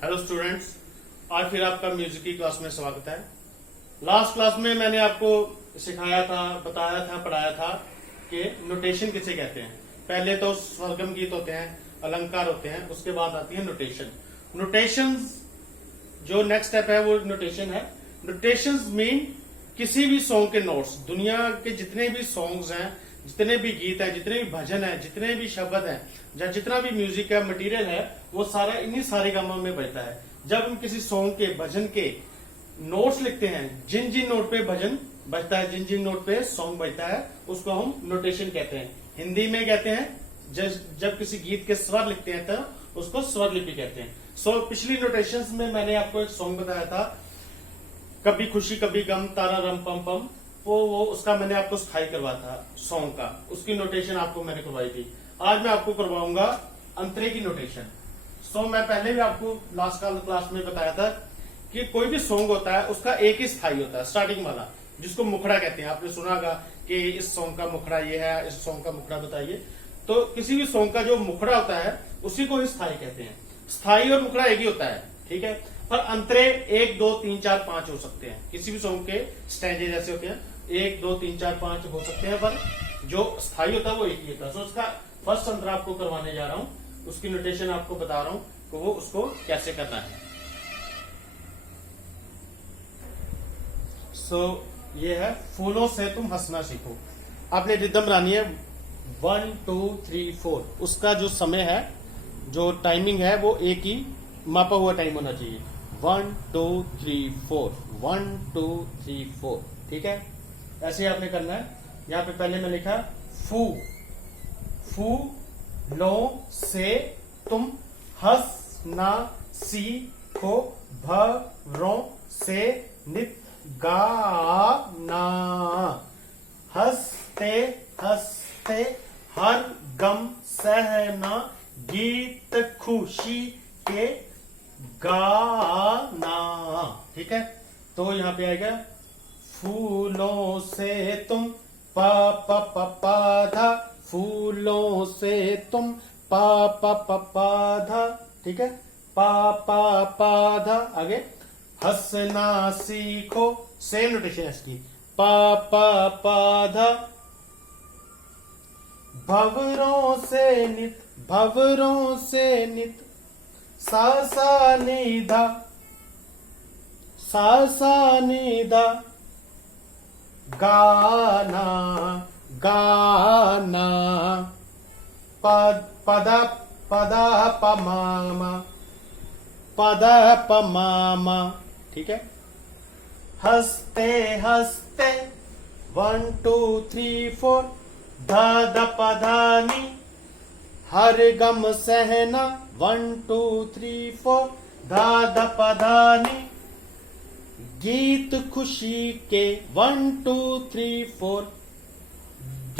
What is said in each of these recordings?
Hello students, आज फिर आपका म्यूजिक की क्लास में स्वागत है। लास्ट क्लास में मैंने आपको सिखाया था, बताया था, पढ़ाया था कि नोटेशन किसे कहते हैं। पहले तो स्वरगम गीत होते हैं, अलंकार होते हैं, उसके बाद आती है नोटेशन। नोटेशन जो नेक्स्ट स्टेप है वो नोटेशन है। नोटेशन मीन किसी भी सॉन्ग के नोट्स। दुनिया के जितने भी सॉन्ग्स हैं, जितने भी गीत हैं, जितने भी भजन हैं, जितने भी शब्द हैं, या जितना भी म्यूजिक का मटेरियल है, वो सारा इन्हीं सारे गामों में बजता है। जब हम किसी सॉन्ग के भजन के नोट्स लिखते हैं, जिन जिन नोट पे भजन बजता है, जिन जिन नोट पे सॉन्ग बजता है, उसको हम नोटेशन कहते हैं। हिंदी में कहते हैं जब किसी गीत के स्वर लिखते हैं तो उसको स्वर लिपि कहते हैं। पिछली नोटेशंस में मैंने आपको एक सॉन्ग बताया था, कभी खुशी कभी गम, तारा रम पम पम। वो उसका मैंने आपको स्थाई करवाया था सॉन्ग का, उसकी नोटेशन आपको मैंने करवाई थी। आज मैं आपको करवाऊंगा अंतरे की नोटेशन। मैं पहले भी आपको लास्ट क्लास में बताया था कि कोई भी सॉन्ग होता है उसका एक ही स्थाई होता है, स्टार्टिंग वाला, जिसको मुखड़ा कहते हैं। आपने सुना होगा कि इस सॉन्ग का मुखड़ा ये है, इस सॉन्ग का मुखड़ा बताइए। तो किसी भी सॉन्ग का जो मुखड़ा होता है उसी को ही स्थाई कहते हैं। स्थाई और मुखड़ा एक ही होता है, ठीक है। पर अंतरे 1 2 3 4 5 हो सकते हैं। किसी भी सॉन्ग के स्टैंजे जैसे होते हैं 1 2 3 4 5 हो सकते हैं, पर जो स्थाई होता है वो एक ही होता है। उसका फर्स्ट अंतरा आपको करवाने जा रहा हूं, उसकी नोटेशन आपको बता रहा हूं कि वो उसको कैसे करना है। ये है फूलों से तुम हंसना सीखो। आपने रिदम बनानी है 1 2 3 4। उसका जो समय है, जो टाइमिंग है, वो एक ही मापा हुआ टाइम होना चाहिए। 1 2 3 4 1 2 3 4, ठीक है। ऐसे आपने करना है। यहां पे पहले मैं लिखा फूलों से तुम हंसना सीखो, भवरों से नित गाना, हंसते हंसते हर गम सहना, गीत खुशी के गाना, ठीक है। तो यहां पे आएगा फूलों से तुम पा पा पा पा धा, फूलों से तुम पा पा पा पा धा, ठीक है। पा पा पा धा। आगे हंसना सीखो, सेम नोटेशन है इसकी, पा पा पा धा। भवरों से नित, भवरों से नित, सा सा निधा, सा सा निधा, गाना गाना, पदा पदा पमामा, पदा पमामा, ठीक है। हंसते हंसते 1 2 3 4 धा धा पधानी, हर गम सहना 1 2 3 4 धा धा पधानी, गीत खुशी के 1 2 3 4,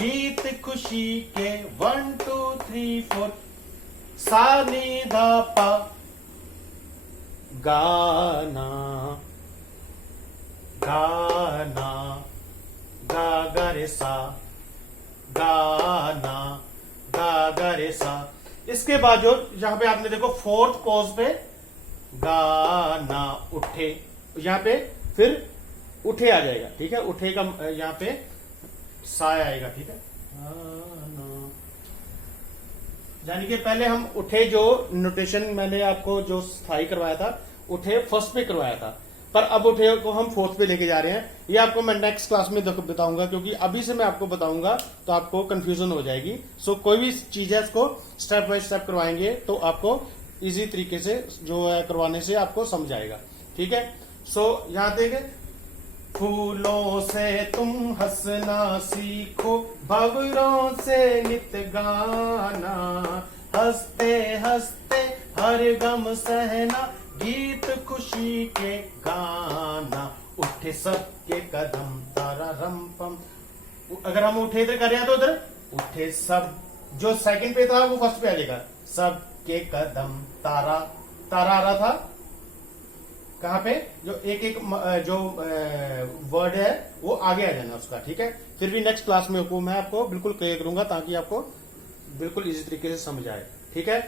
गीत खुशी के 1 2 3 4, सा नी धा पा, गाना गाना, गा गा रे सा, गाना गा गा रे सा। इसके बाद जो यहां पे आपने देखो फोर्थ पॉज पे गाना उठे, यहां पे फिर उठे आ जाएगा, ठीक है। उठे का यहां पे सा आएगा, ठीक है। यानी कि पहले हम उठे, जो नोटेशन मैंने आपको जो स्थाई करवाया था, उठे फर्स्ट पे करवाया था, पर अब उठे को हम फोर्थ पे लेके जा रहे हैं। ये आपको मैं नेक्स्ट क्लास में बताऊंगा, क्योंकि अभी से मैं आपको बताऊंगा तो आपको कंफ्यूजन हो जाएगी। कोई भी चीज है इसको स्टेप बाय स्टेप करवाएंगे तो आपको इजी तरीके से जो है करवाने से आपको समझ आएगा, ठीक है। यहां देखे फूलों से तुम हंसना सीखो, भवरों से नित गाना, हंसते हंसते हर गम सहना, गीत खुशी के गाना, उठे सबके कदम तारा रम पम। अगर हम उठे इधर कर रहे हैं तो उधर उठे सब, जो सेकंड पे था वो फर्स्ट पे आ जाएगा। सबके कदम तारा, तारा आ रहा था कहां पे, जो एक एक जो वर्ड है वो आगे आ जाना उसका, ठीक है। फिर भी नेक्स्ट क्लास में मैं आपको बिल्कुल क्लियर करूंगा ताकि आपको बिल्कुल इजी तरीके से समझ आए, ठीक है।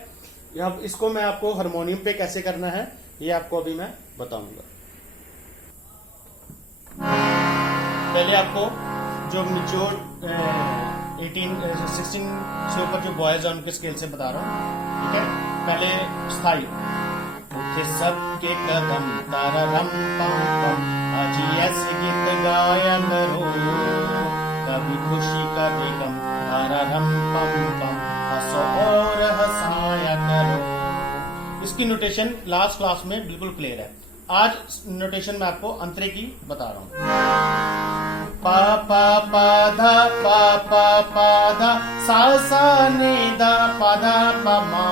अब इसको मैं आपको हारमोनियम पे कैसे करना है ये आपको अभी मैं बताऊंगा। पहले आपको जो 16 से ऊपर जो बॉयज है उनके स्केल से बता रहा हूँ, ठीक है। पहले स्थाई उठे सबके कदम तारा रम पम पम, आज ऐसे गीत गाया करो, कभी खुशी कभी गम तारा रम पम पम, हंसो और हंसाया करो। इसकी नोटेशन लास्ट क्लास में बिल्कुल क्लियर है। आज नोटेशन में आपको अंतरे की बता रहा हूं। पा पा पा धा पा पा पा धा सा सा ने धा पा धा पा मा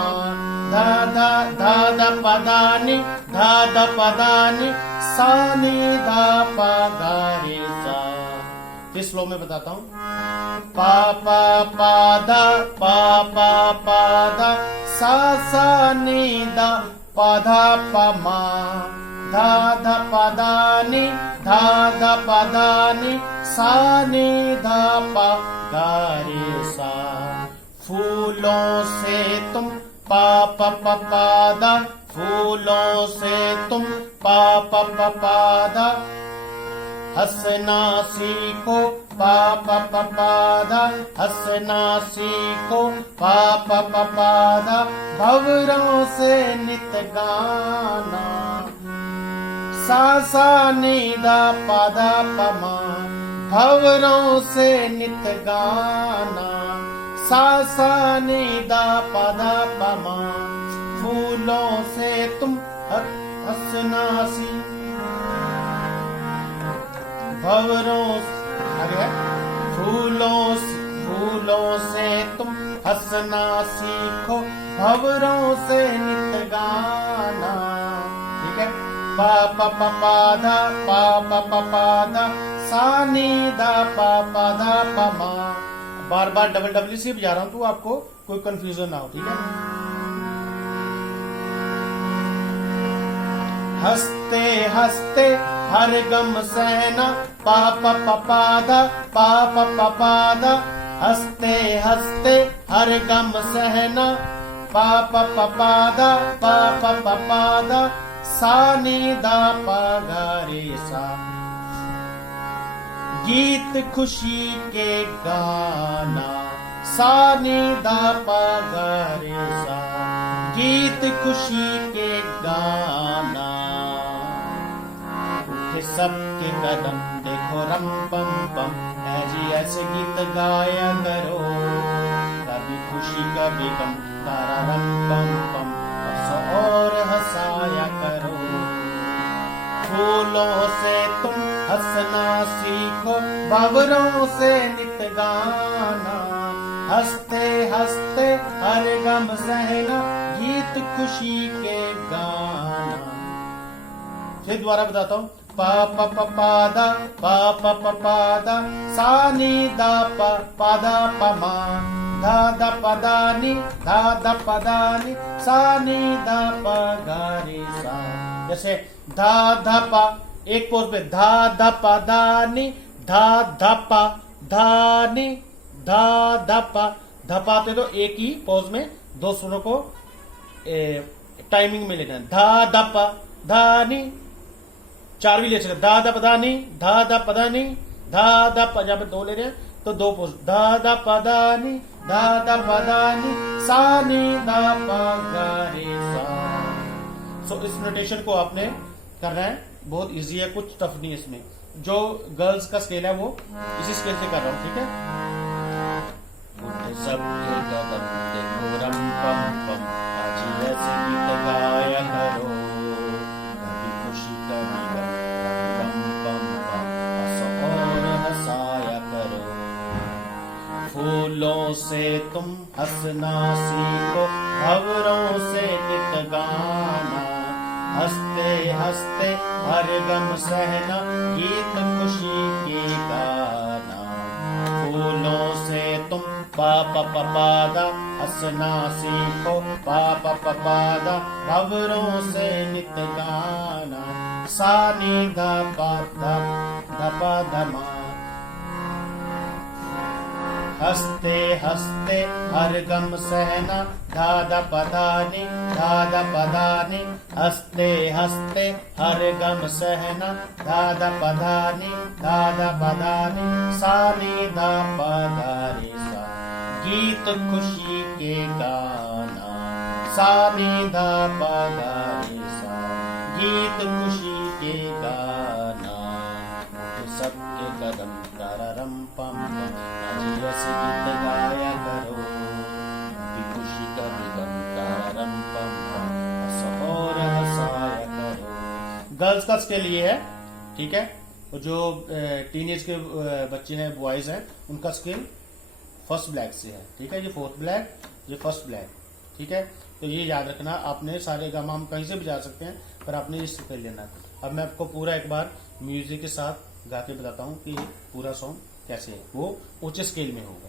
धा धा धा धा पा धा नि धा धा पा धा नि सा ने धा पा गा रे सा। इस फ्लो में बताता हूं। पा पा पा धा पा पा पा धा सा सा ने धा पा धा पा मा धा धा पा धा नि धा धा पा धा नि सा ने धा पा गा रे सा। फूलों से तुम पा पा पा पा धा, फूलों से तुम पा पा पा पा धा, हंसना सीखो पा पा पा पा धा, हंसना सीखो पा पा पा पा धा, भंवरों से नित गाना सा सा नि धा पा धा पा मा, भंवरों से नित गाना सा सा नि धा पा धा पा मा। फूलों से तुम हंसना सी भंवरों अरे फूलों से तुम हंसना सीखो, भंवरों से नित गाना, ठीक है। पा पा पा पा धा पा पा पा पा धा सा नि धा पा पा धा पा मा। बार बार डबल डबल से बजा रहा हूं तो आपको कोई कंफ्यूजन ना हो, ठीक है। हंसते हंसते हर गम सहना पा पा पा पा धा पा पा पा पा धा, हंसते हंसते हर गम सहना पा पा पा पा धा पा पा पा पा धा सा नि धा पा गा रे सा। गीत खुशी के गाना सा नि धा पा गा रे सा, गीत खुशी के गाना, उठे सबके कदम देखो रम पम पम, ऐजी ऐसे गीत गाया करो, कभी खुशी कभी गम तारा रम पम पम, हंसो और हंसाया करो। फूलों से तुम हंसना सीखो, भंवरों से नित गाना, हंसते हंसते हर गम सहना, गीत खुशी के गाना। फिर दोबारा बताता हूँ। पा पा पा पा धा पा पा पा पा धा सा नि धा पा धा पा मा, धा धा पा धा नि धा धा पा धा नि सा नि धा पा गा रे सा। जैसे धा धा पा, एक पोज पे धा धा पा धा नि धा धा पा धा नि धा धा पा, धपाते तो एक ही पोज में दो सुरों को टाइमिंग में लेना है। धा धा पा धा नि, चार भी ले सकते, धा धा पा नी धा धा पा नी धा धा पा, जहां पे दो ले रहे हैं तो दो पोज धा धा पा नी धा धा पा नी सा नि धा पा गा रे सा। सो इस नोटेशन को आपने करना है, बहुत इजी है, कुछ टफ नहीं है इसमें। जो गर्ल्स का स्केल है वो इसी स्केल से कर रहा हूं, ठीक है। सबके कदम देखो रम पम पम, आज ऐसे गीत गाया करो, कभी खुशी कभी गम रम पम पम, हंसो और हंसाया करो। फूलों से तुम हंसना सीखो, भंवरों से नित गाना, हंसते हंसते हर गम सहना, गीत खुशी के गाना। फूलों से तुम पा पा पा पा धा हंसना सीखो, पा पा पा पा धा भंवरों से नित गाना, सा नि धा पा धा धा पा धा मा। हस्ते हस्ते हर गम सहना धादा पदानी धादा पदानी हस्ते हस्ते हर गम सहना धादा पदानी सानी धा पदानी सा गीत खुशी के गाना सानी धा पदानी सा गीत खुशी के गाना सबके कदम तररम पम आज ऐसे गीत गाया करो कि खुशी का गम तररम पम और हंसाया करो। गर्ल्स का स्केल ये है, ठीक है। और जो टीनेज के बच्चे हैं, बॉयज हैं, उनका स्केल फर्स्ट ब्लैक से है, ठीक है। ये फोर्थ ब्लैक, ये फर्स्ट ब्लैक, ठीक है। तो ये याद रखना, आपने सारे गामा हम कहीं से भी जा सकते हैं, पर आपने ये स्केल लेना है। अब मैं आपको पूरा एक बार म्यूजिक के साथ गा के बताता हूँ कि पूरा सॉन्ग कैसे है। वो ऊंचे स्केल में होगा।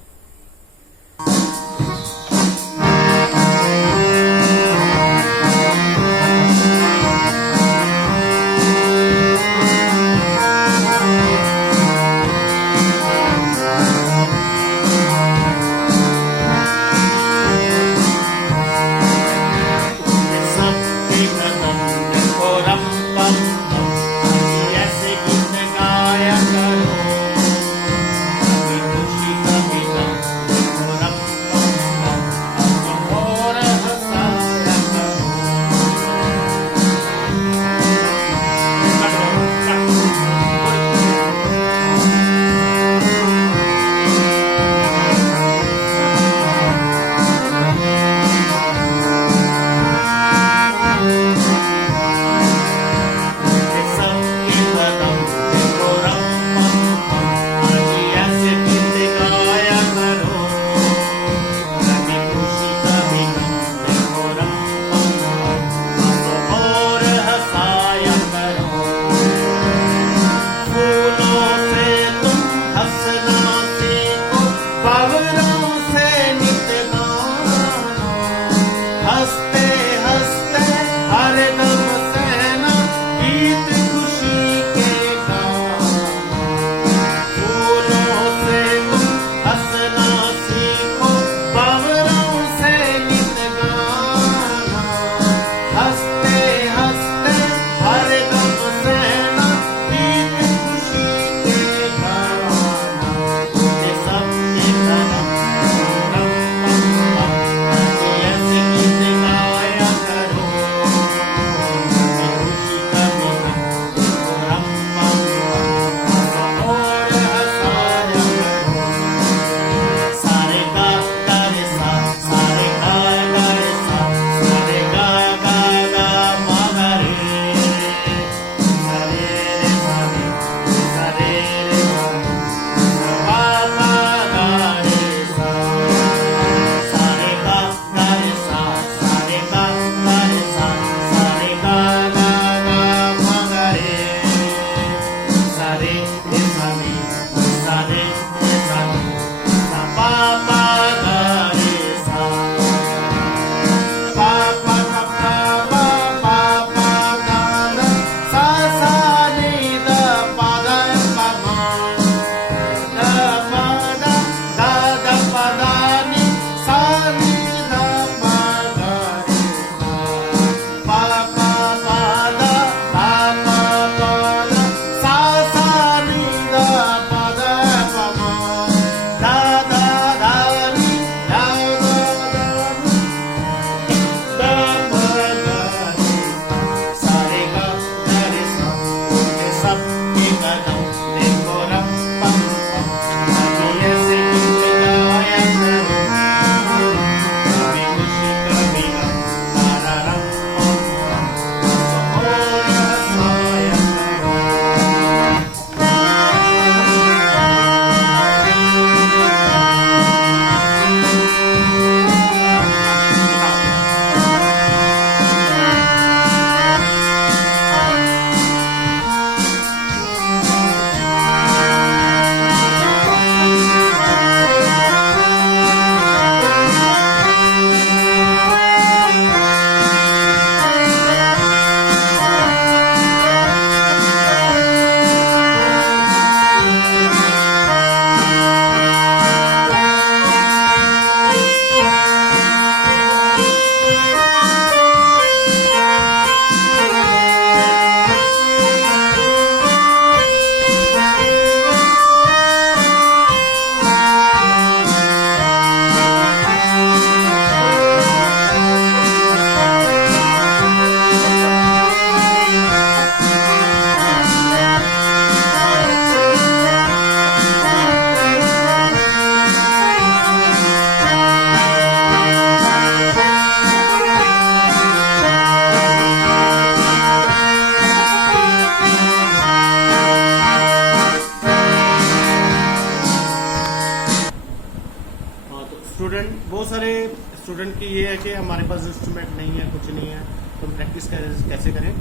स्टूडेंट की ये है कि हमारे पास इंस्ट्रूमेंट नहीं है, कुछ नहीं है, तो हम प्रैक्टिस कैसे करें।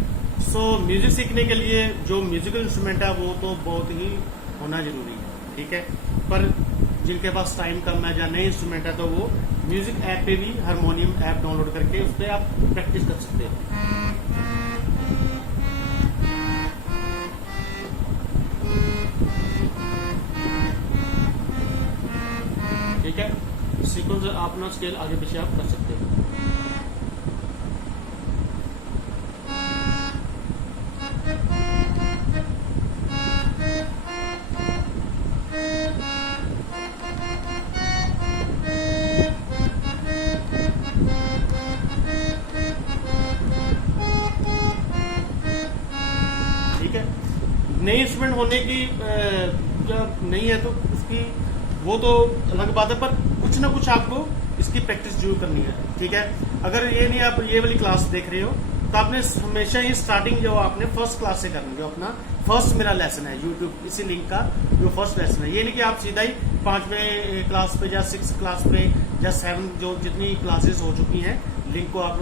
सो म्यूजिक सीखने के लिए जो म्यूजिकल इंस्ट्रूमेंट है वो तो बहुत ही होना जरूरी है, ठीक है। पर जिनके पास टाइम कम है या नए इंस्ट्रूमेंट है तो वो म्यूजिक ऐप पे भी हारमोनियम ऐप डाउनलोड करके उस पर आप प्रैक्टिस कर सकते हो। ठीक है, सीक्वेंस अपना स्केल आगे पीछे आप कर सकते हो। ठीक है, नई इंस्ट्रूमेंट होने की जब नहीं है तो उसकी वो तो अलग बात है, पर कुछ ना कुछ आपको इसकी प्रैक्टिस जरूर करनी है, ठीक है। अगर ये नहीं आप ये वाली क्लास देख रहे हो तो आपने हमेशा ही स्टार्टिंग जो आपने फर्स्ट क्लास से करनी, जो अपना फर्स्ट मेरा लेसन है यूट्यूब इसी लिंक का जो फर्स्ट लेसन है। ये नहीं कि आप सीधा ही 5वें क्लास पे या 6 क्लास पे या 7 जो जितनी क्लासेस हो चुकी हैं लिंक को आप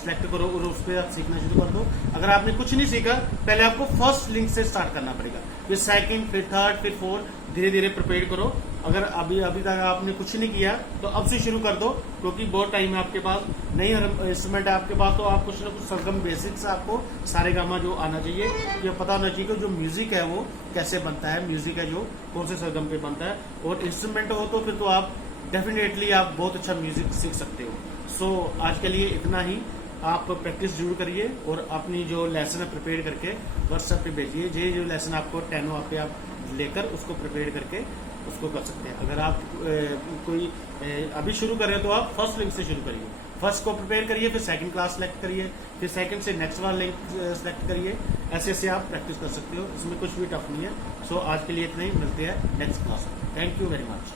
सिलेक्ट करो और उस पर आप सीखना शुरू कर दो। अगर आपने कुछ नहीं सीखा, पहले आपको फर्स्ट लिंक से स्टार्ट करना पड़ेगा, फिर सेकंड, फिर थर्ड, फिर फोर्थ, धीरे धीरे प्रिपेयर करो। अगर अभी तक आपने कुछ नहीं किया तो अब से शुरू कर दो, क्योंकि बहुत टाइम है आपके पास, नई इंस्ट्रूमेंट है आपके पास, तो आप कुछ ना कुछ सरगम बेसिक्स आपको सारे गामा जो आना चाहिए, ये पता होना चाहिए कि जो म्यूजिक है वो कैसे बनता है, म्यूजिक है जो कौन से सरगम पे बनता है। और इंस्ट्रूमेंट हो तो फिर तो आप डेफिनेटली आप बहुत अच्छा म्यूजिक सीख सकते हो। सो आज के लिए इतना ही, आप प्रैक्टिस जरूर करिए और अपनी जो लेसन है प्रिपेयर करके व्हाट्सएप पे भेजिए। जो लेसन आपको 10 पे आप लेकर उसको प्रिपेयर करके उसको कर सकते हैं। अगर आप कोई अभी शुरू कर रहे हो तो आप फर्स्ट लिंक से शुरू करिए, फर्स्ट को प्रिपेयर करिए, फिर सेकंड क्लास सेलेक्ट करिए, फिर सेकंड से नेक्स्ट वाला लिंक सेलेक्ट करिए। ऐसे ऐसे आप प्रैक्टिस कर सकते हो, इसमें कुछ भी टफ नहीं है। सो आज के लिए इतना ही, मिलते हैं नेक्स्ट क्लास में। Thank you very much.